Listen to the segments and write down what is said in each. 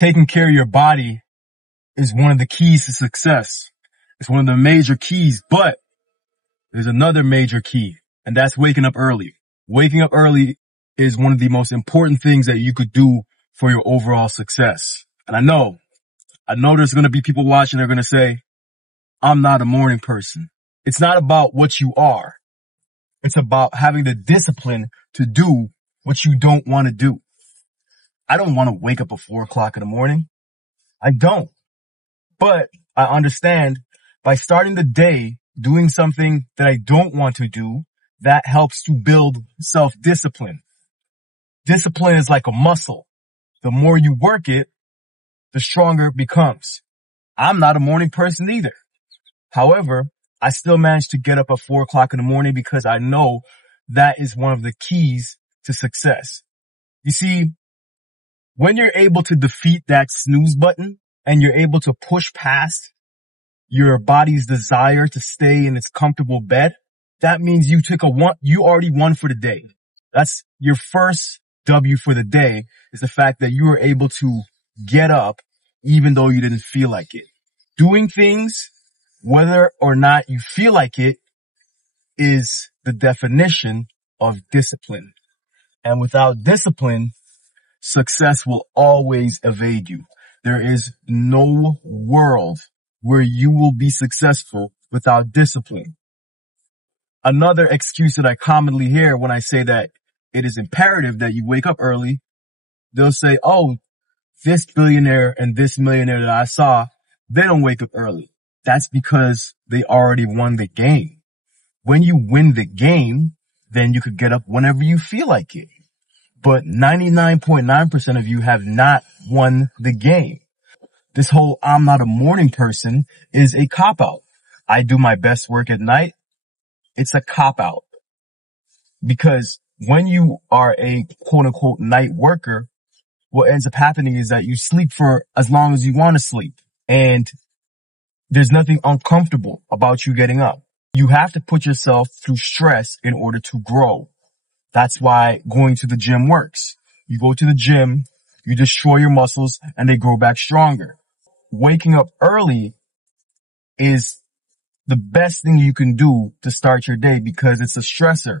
Taking care of your body is one of the keys to success. It's one of the major keys, but there's another major key, and that's waking up early. Waking up early is one of the most important things that you could do for your overall success. And I know there's going to be people watching that are going to say, I'm not a morning person. It's not about what you are. It's about having the discipline to do what you don't want to do. I don't want to wake up at 4 o'clock in the morning. I don't. But I understand by starting the day doing something that I don't want to do, that helps to build self-discipline. Discipline is like a muscle. The more you work it, the stronger it becomes. I'm not a morning person either. However, I still manage to get up at 4 o'clock in the morning because I know that is one of the keys to success. You see, when you're able to defeat that snooze button and you're able to push past your body's desire to stay in its comfortable bed, that means you already won for the day. That's your first W for the day, is the fact that you were able to get up even though you didn't feel like it. Doing things, whether or not you feel like it, is the definition of discipline. And without discipline, success will always evade you. There is no world where you will be successful without discipline. Another excuse that I commonly hear when I say that it is imperative that you wake up early, they'll say, oh, this billionaire and this millionaire that I saw, they don't wake up early. That's because they already won the game. When you win the game, then you could get up whenever you feel like it. But 99.9% of you have not won the game. This whole I'm not a morning person is a cop-out. I do my best work at night. It's a cop-out. Because when you are a quote-unquote night worker, what ends up happening is that you sleep for as long as you want to sleep. And there's nothing uncomfortable about you getting up. You have to put yourself through stress in order to grow. That's why going to the gym works. You go to the gym, you destroy your muscles, and they grow back stronger. Waking up early is the best thing you can do to start your day because it's a stressor.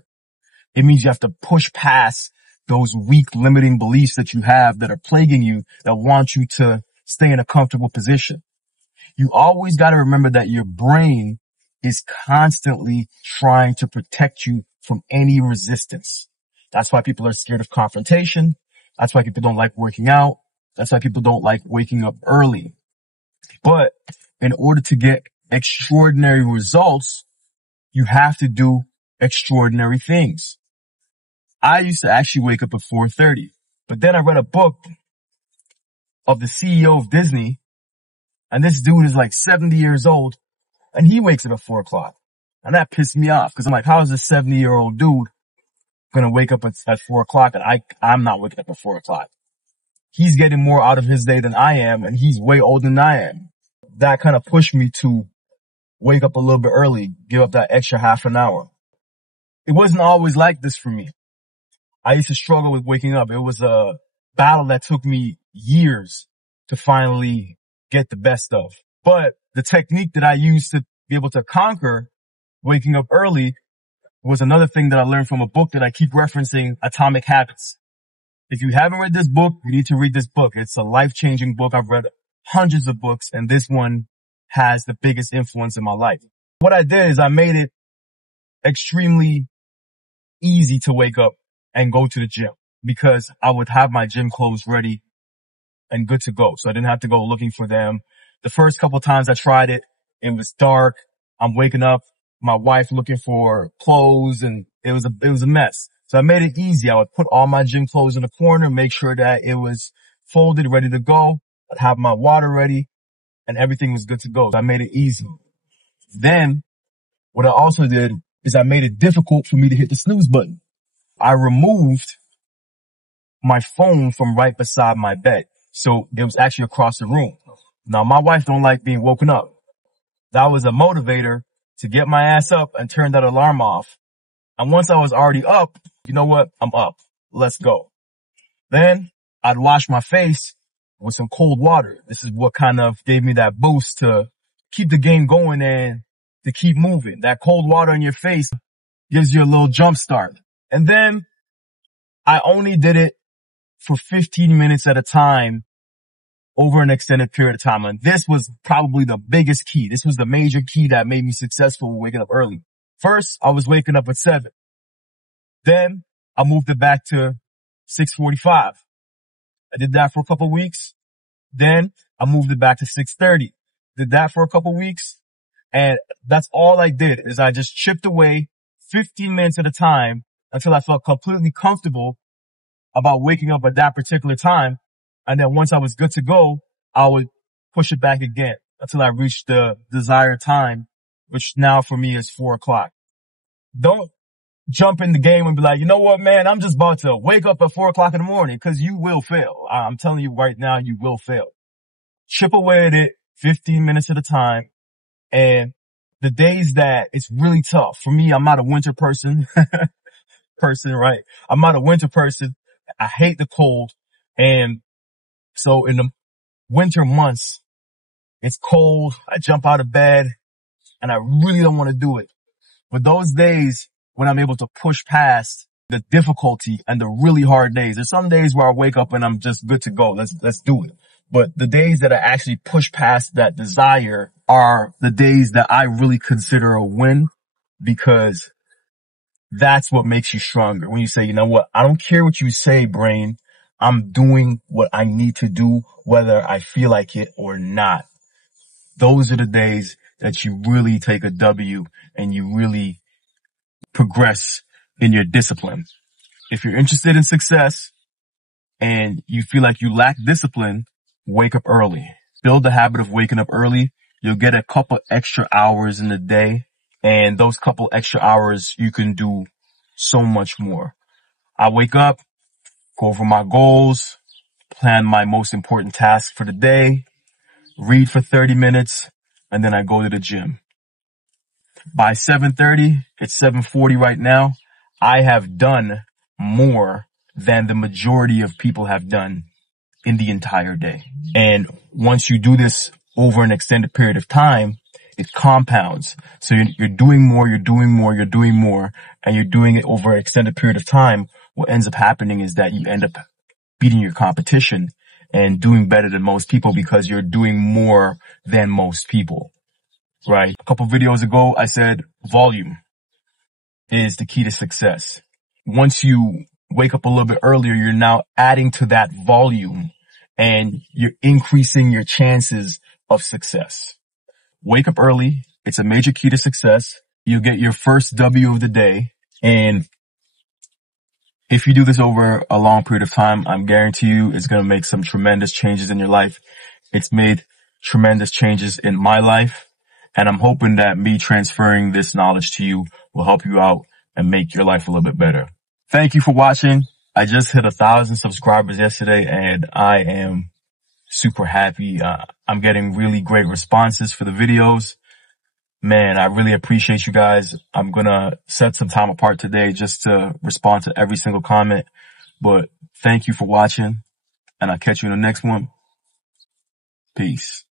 It means you have to push past those weak limiting beliefs that you have that are plaguing you, that want you to stay in a comfortable position. You always got to remember that your brain is constantly trying to protect you from any resistance. That's why people are scared of confrontation. That's why people don't like working out. That's why people don't like waking up early. But in order to get extraordinary results, you have to do extraordinary things. I used to actually wake up at 4:30, but then I read a book of the CEO of Disney, and this dude is like 70 years old, and he wakes up at 4 o'clock. And that pissed me off, because I'm like, how is this 70-year-old dude gonna wake up at 4 o'clock, and I'm not waking up at 4 o'clock? He's getting more out of his day than I am, and he's way older than I am. That kind of pushed me to wake up a little bit early, give up that extra half an hour. It wasn't always like this for me. I used to struggle with waking up. It was a battle that took me years to finally get the best of. But the technique that I used to be able to conquer waking up early was another thing that I learned from a book that I keep referencing, Atomic Habits. If you haven't read this book, you need to read this book. It's a life-changing book. I've read hundreds of books, and this one has the biggest influence in my life. What I did is I made it extremely easy to wake up and go to the gym, because I would have my gym clothes ready and good to go. So I didn't have to go looking for them. The first couple times I tried it, it was dark. I'm waking up, my wife looking for clothes, and it was a mess. So I made it easy. I would put all my gym clothes in the corner, make sure that it was folded, ready to go. I'd have my water ready, and everything was good to go. So I made it easy. Then what I also did is I made it difficult for me to hit the snooze button. I removed my phone from right beside my bed. So it was actually across the room. Now, my wife don't like being woken up. That was a motivator to get my ass up and turn that alarm off. And once I was already up, you know what? I'm up. Let's go. Then I'd wash my face with some cold water. This is what kind of gave me that boost to keep the game going and to keep moving. That cold water in your face gives you a little jump start. And then I only did it for 15 minutes at a time over an extended period of time. And this was probably the biggest key. This was the major key that made me successful with waking up early. First, I was waking up at 7. Then I moved it back to 6:45. I did that for a couple of weeks. Then I moved it back to 6:30. Did that for a couple of weeks. And that's all I did is I just chipped away 15 minutes at a time until I felt completely comfortable about waking up at that particular time. And then once I was good to go, I would push it back again until I reached the desired time, which now for me is 4 o'clock. Don't jump in the game and be like, you know what, man, I'm just about to wake up at 4 o'clock in the morning, because you will fail. I'm telling you right now, you will fail. Chip away at it 15 minutes at a time. And the days that it's really tough, for me, I'm not a winter person, right? I'm not a winter person. I hate the cold. And so in the winter months, it's cold. I jump out of bed and I really don't want to do it. But those days when I'm able to push past the difficulty and the really hard days, there's some days where I wake up and I'm just good to go. Let's do it. But the days that I actually push past that desire are the days that I really consider a win, because that's what makes you stronger. When you say, you know what, I don't care what you say, brain. I'm doing what I need to do, whether I feel like it or not. Those are the days that you really take a W and you really progress in your discipline. If you're interested in success and you feel like you lack discipline, wake up early. Build the habit of waking up early. You'll get a couple extra hours in the day, and those couple extra hours you can do so much more. I wake up, go over my goals, plan my most important tasks for the day, read for 30 minutes, and then I go to the gym. By 7:30, it's 7:40 right now, I have done more than the majority of people have done in the entire day. And once you do this over an extended period of time, it compounds. So you're doing more, and you're doing it over an extended period of time. What ends up happening is that you end up beating your competition and doing better than most people, because you're doing more than most people, right? A couple videos ago, I said volume is the key to success. Once you wake up a little bit earlier, you're now adding to that volume and you're increasing your chances of success. Wake up early. It's a major key to success. You'll get your first W of the day. And if you do this over a long period of time, I'm guarantee you it's going to make some tremendous changes in your life. It's made tremendous changes in my life. And I'm hoping that me transferring this knowledge to you will help you out and make your life a little bit better. Thank you for watching. I just hit 1,000 subscribers yesterday and I am super happy. I'm getting really great responses for the videos. Man, I really appreciate you guys. I'm gonna set some time apart today just to respond to every single comment. But thank you for watching, and I'll catch you in the next one. Peace.